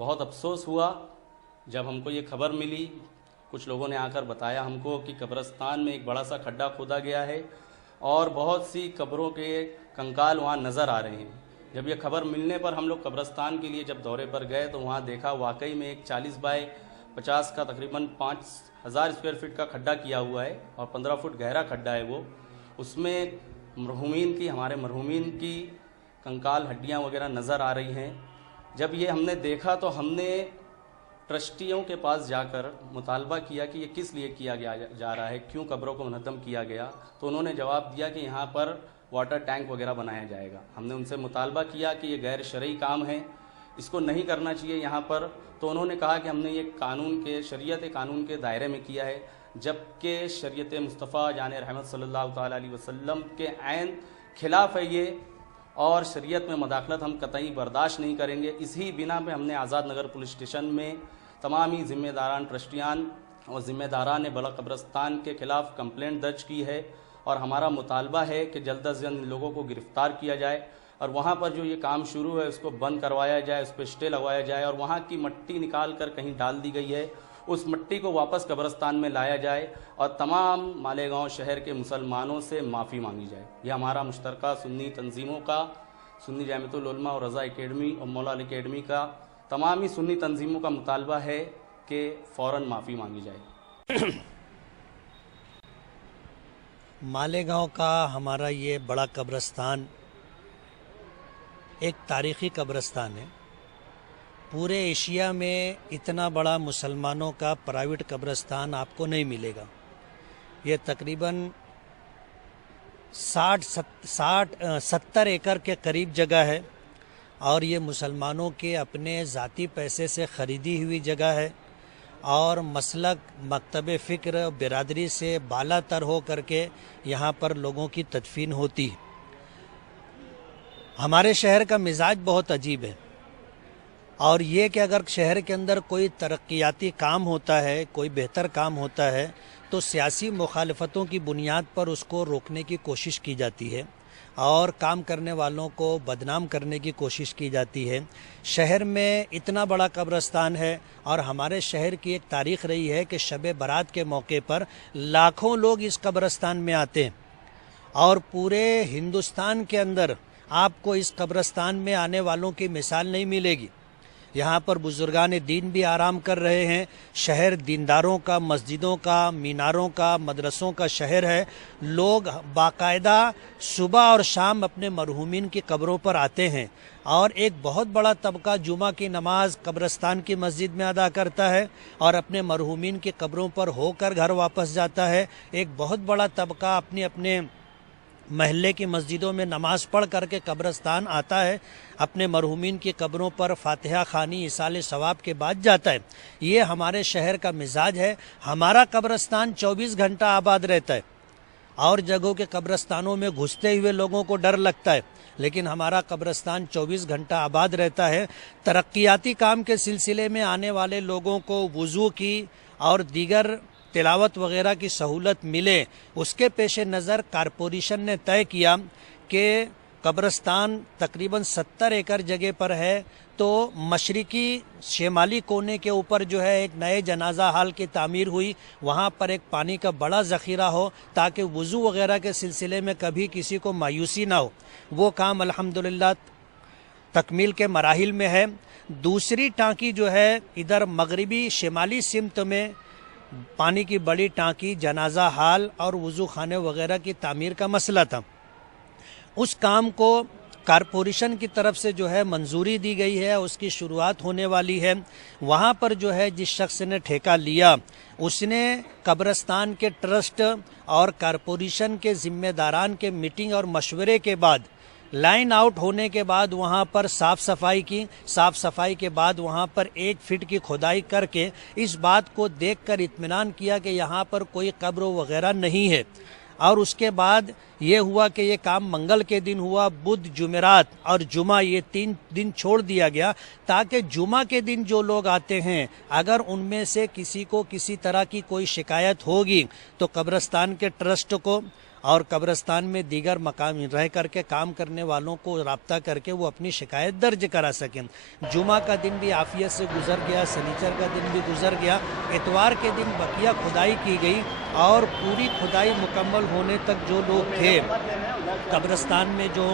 بہت افسوس ہوا جب ہم کو یہ خبر ملی. کچھ لوگوں نے آ کر بتایا ہم کو کہ قبرستان میں ایک بڑا سا کھڈا کھودا گیا ہے اور بہت سی قبروں کے کنکال وہاں نظر آ رہے ہیں. جب یہ خبر ملنے پر ہم لوگ قبرستان کے لیے جب دورے پر گئے تو وہاں دیکھا واقعی میں ایک 40 بائی 50 کا تقریباً 5000 اسکوائر فٹ کا کھڈا کیا ہوا ہے اور 15 فٹ گہرا کھڈا ہے وہ. اس میں ہمارے مرحومین کی کنکال ہڈیاں وغیرہ نظر آ رہی ہیں. جب یہ ہم نے دیکھا تو ہم نے ٹرسٹیوں کے پاس جا کر مطالبہ کیا کہ یہ کس لیے کیا جا رہا ہے, کیوں قبروں کو منہدم کیا گیا. تو انہوں نے جواب دیا کہ یہاں پر واٹر ٹینک وغیرہ بنایا جائے گا. ہم نے ان سے مطالبہ کیا کہ یہ غیر شرعی کام ہے, اس کو نہیں کرنا چاہیے یہاں پر. تو انہوں نے کہا کہ ہم نے یہ شریعت قانون کے دائرے میں کیا ہے, جبکہ شریعت مصطفیٰ جان رحمت صلی اللہ تعالیٰ علیہ وسلم کے عین خلاف ہے یہ, اور شریعت میں مداخلت ہم قطعی برداشت نہیں کریں گے. اسی بنا پہ ہم نے آزاد نگر پولیس اسٹیشن میں تمامی ذمہ داران ٹرسٹیان اور ذمہ داران بڑا قبرستان کے خلاف کمپلینٹ درج کی ہے, اور ہمارا مطالبہ ہے کہ جلد از جلد ان لوگوں کو گرفتار کیا جائے اور وہاں پر جو یہ کام شروع ہے اس کو بند کروایا جائے, اس پہ اسٹے لگوایا جائے, اور وہاں کی مٹی نکال کر کہیں ڈال دی گئی ہے اس مٹی کو واپس قبرستان میں لایا جائے, اور تمام مالیگاؤں شہر کے مسلمانوں سے معافی مانگی جائے. یہ ہمارا مشترکہ سنی تنظیموں کا, سنی جامعۃ العلماء اور رضا اکیڈمی اور مولا علی اکیڈمی کا, تمامی سنی تنظیموں کا مطالبہ ہے کہ فوراً معافی مانگی جائے. مالیگاؤں کا ہمارا یہ بڑا قبرستان ایک تاریخی قبرستان ہے. پورے ایشیا میں اتنا بڑا مسلمانوں کا پرائیویٹ قبرستان آپ کو نہیں ملے گا. یہ تقریباً 70 ایکڑ کے قریب جگہ ہے, اور یہ مسلمانوں کے اپنے ذاتی پیسے سے خریدی ہوئی جگہ ہے, اور مسلک مکتب فکر برادری سے بالا تر ہو کر کے یہاں پر لوگوں کی تدفین ہوتی ہے. ہمارے شہر کا مزاج بہت عجیب ہے, اور یہ کہ اگر شہر کے اندر کوئی ترقیاتی کام ہوتا ہے, کوئی بہتر کام ہوتا ہے, تو سیاسی مخالفتوں کی بنیاد پر اس کو روکنے کی کوشش کی جاتی ہے اور کام کرنے والوں کو بدنام کرنے کی کوشش کی جاتی ہے. شہر میں اتنا بڑا قبرستان ہے, اور ہمارے شہر کی ایک تاریخ رہی ہے کہ شب برات کے موقع پر لاکھوں لوگ اس قبرستان میں آتے ہیں, اور پورے ہندوستان کے اندر آپ کو اس قبرستان میں آنے والوں کی مثال نہیں ملے گی. یہاں پر بزرگان دین بھی آرام کر رہے ہیں. شہر دینداروں کا, مسجدوں کا, میناروں کا, مدرسوں کا شہر ہے. لوگ باقاعدہ صبح اور شام اپنے مرحومین کی قبروں پر آتے ہیں, اور ایک بہت بڑا طبقہ جمعہ کی نماز قبرستان کی مسجد میں ادا کرتا ہے اور اپنے مرحومین کی قبروں پر ہو کر گھر واپس جاتا ہے. ایک بہت بڑا طبقہ اپنے محلے کی مسجدوں میں نماز پڑھ کر کے قبرستان آتا ہے, اپنے مرحومین کی قبروں پر فاتحہ خوانی ایصال ثواب کے بعد جاتا ہے. یہ ہمارے شہر کا مزاج ہے. ہمارا قبرستان 24 گھنٹہ آباد رہتا ہے, اور جگہوں کے قبرستانوں میں گھستے ہوئے لوگوں کو ڈر لگتا ہے, لیکن ہمارا قبرستان 24 گھنٹہ آباد رہتا ہے. ترقیاتی کام کے سلسلے میں آنے والے لوگوں کو وضو کی اور دیگر تلاوت وغیرہ کی سہولت ملے, اس کے پیش نظر کارپوریشن نے طے کیا کہ قبرستان تقریباً 70 ایکڑ جگہ پر ہے, تو مشرقی شمالی کونے کے اوپر جو ہے ایک نئے جنازہ ہال کی تعمیر ہوئی. وہاں پر ایک پانی کا بڑا ذخیرہ ہو تاکہ وضو وغیرہ کے سلسلے میں کبھی کسی کو مایوسی نہ ہو. وہ کام الحمدللہ تکمیل کے مراحل میں ہے. دوسری ٹانکی جو ہے ادھر مغربی شمالی سمت میں پانی کی بڑی ٹانکی, جنازہ ہال اور وضو خانے وغیرہ کی تعمیر کا مسئلہ تھا. اس کام کو کارپوریشن کی طرف سے جو ہے منظوری دی گئی ہے, اس کی شروعات ہونے والی ہے. وہاں پر جو ہے جس شخص نے ٹھیکہ لیا اس نے قبرستان کے ٹرسٹ اور کارپوریشن کے ذمہ داران کے میٹنگ اور مشورے کے بعد لائن آؤٹ ہونے کے بعد وہاں پر صاف صفائی کی. صاف صفائی کے بعد وہاں پر 1 فٹ کی کھدائی کر کے اس بات کو دیکھ کر اطمینان کیا کہ یہاں پر کوئی قبر وغیرہ نہیں ہے. اور اس کے بعد یہ ہوا کہ یہ کام منگل کے دن ہوا, بدھ, جمعرات اور جمعہ یہ 3 دن چھوڑ دیا گیا, تاکہ جمعہ کے دن جو لوگ آتے ہیں اگر ان میں سے کسی کو کسی طرح کی کوئی شکایت ہوگی تو قبرستان کے ٹرسٹ کو اور قبرستان میں دیگر مقام رہ کر کے کام کرنے والوں کو رابطہ کر کے وہ اپنی شکایت درج کرا سکیں۔ جمعہ کا دن بھی عافیت سے گزر گیا، سنیچر کا دن بھی گزر گیا، اتوار کے دن بقیہ کھدائی کی گئی اور پوری کھدائی مکمل ہونے تک جو لوگ تھے قبرستان میں، جو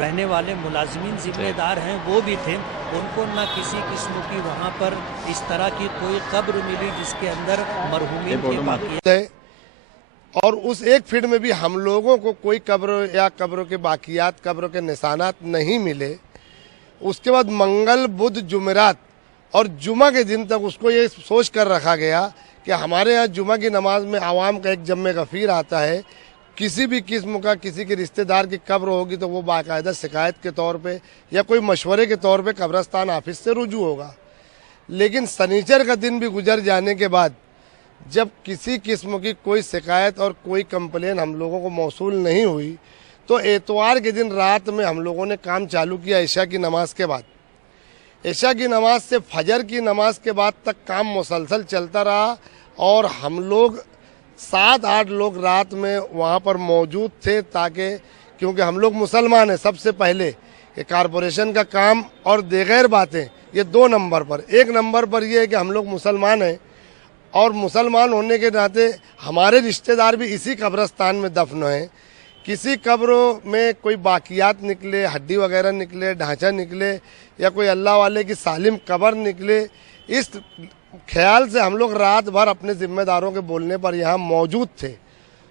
رہنے والے ملازمین ذمہ دار ہیں وہ بھی تھے، ان کو نہ کسی قسم کی وہاں پر اس طرح کی کوئی قبر ملی جس کے اندر مرحومین کے باقیات ہے، اور اس ایک فٹ میں بھی ہم لوگوں کو کوئی قبر یا قبروں کے باقیات، قبروں کے نشانات نہیں ملے۔ اس کے بعد منگل، بدھ، جمعرات اور جمعہ کے دن تک اس کو یہ سوچ کر رکھا گیا کہ ہمارے ہاں جمعہ کی نماز میں عوام کا ایک جمع غفیر آتا ہے، کسی بھی قسم کا کسی کے رشتہ دار کی قبر ہوگی تو وہ باقاعدہ شکایت کے طور پہ یا کوئی مشورے کے طور پہ قبرستان آفس سے رجوع ہوگا۔ لیکن سنیچر کا دن بھی گزر جانے کے بعد جب کسی قسم کی کوئی شکایت اور کوئی کمپلین ہم لوگوں کو موصول نہیں ہوئی تو اتوار کے دن رات میں ہم لوگوں نے کام چالو کیا عشاء کی نماز کے بعد۔ عشاء کی نماز سے فجر کی نماز کے بعد تک کام مسلسل چلتا رہا اور ہم لوگ 7-8 لوگ رات میں وہاں پر موجود تھے، تاکہ کیونکہ ہم لوگ مسلمان ہیں سب سے پہلے کہ کارپوریشن کا کام اور دیگر باتیں یہ 2 نمبر پر، 1 نمبر پر یہ ہے کہ ہم لوگ مسلمان ہیں اور مسلمان ہونے کے ناطے ہمارے رشتہ دار بھی اسی قبرستان میں دفن ہیں۔ کسی قبروں میں کوئی باقیات نکلے، ہڈی وغیرہ نکلے، ڈھانچہ نکلے یا کوئی اللہ والے کی سالم قبر نکلے، اس خیال سے ہم لوگ رات بھر اپنے ذمہ داروں کے بولنے پر یہاں موجود تھے۔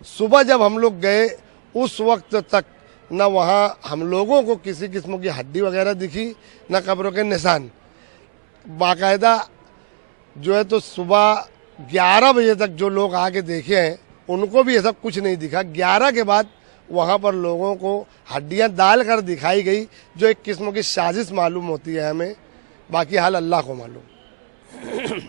صبح جب ہم لوگ گئے اس وقت تک نہ وہاں ہم لوگوں کو کسی قسم کی ہڈی وغیرہ دکھی، نہ قبروں کے نشان۔ باقاعدہ جو ہے تو صبح 11 بجے تک جو لوگ آگے دیکھے ہیں ان کو بھی ایسا کچھ نہیں دکھا۔ 11 کے بعد وہاں پر لوگوں کو ہڈیاں ڈال کر دکھائی گئی، جو ایک قسم کی سازش معلوم ہوتی ہے ہمیں، باقی حال اللہ کو معلوم۔